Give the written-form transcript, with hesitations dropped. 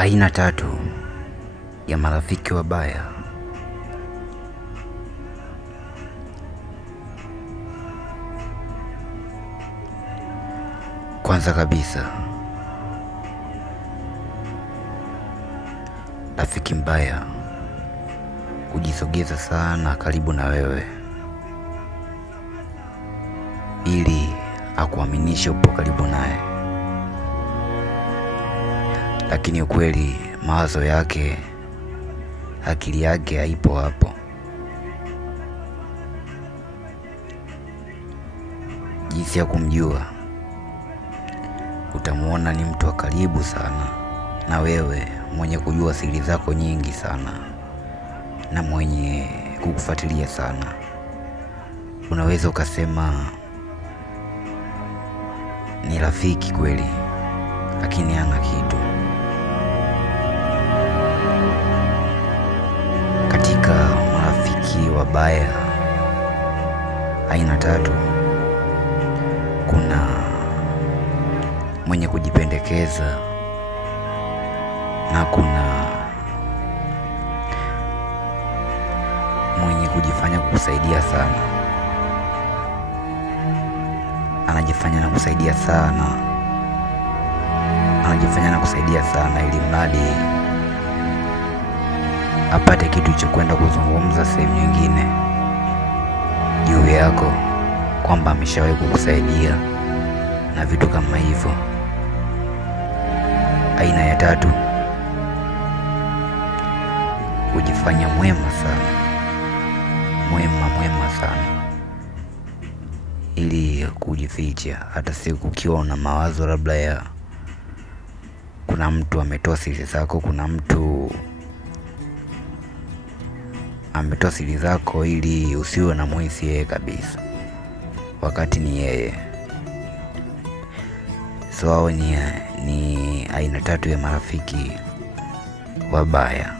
Aina tatu ya marafiki wabaya. Kwanza kabisa, rafiki mbaya hujisogeza sana karibu na wewe ili akuaminishe upo karibu naye, lakini ukweli mawazo yake, akili yake haipo hapo. Jinsi ya kumjua: utamuona ni mtu wa karibu sana na wewe, mwenye kujua siri zako nyingi sana na mwenye kukufuatilia sana. Unaweza ukasema ni rafiki kweli, lakini hana kitu. Katika marafiki wabaya aina tatu, kuna mwenye kujipendekeza na kuna mwenye kujifanya kukusaidia sana. Anajifanya na kusaidia sana ili mradi apate kitu cha kwenda kuzungumza sehemu nyingine juu yako, kwamba ameshawahi kukusaidia na vitu kama hivyo. Aina ya tatu, kujifanya mwema sana ili kujificha. Hata siku ukiwa una mawazo labda ya kuna mtu ametoa siri zako, kuna mtu ametoa siri zako, ili usiwe na muhisi yeye kabisa wakati ni yeye. So hao ni aina tatu ya marafiki wabaya.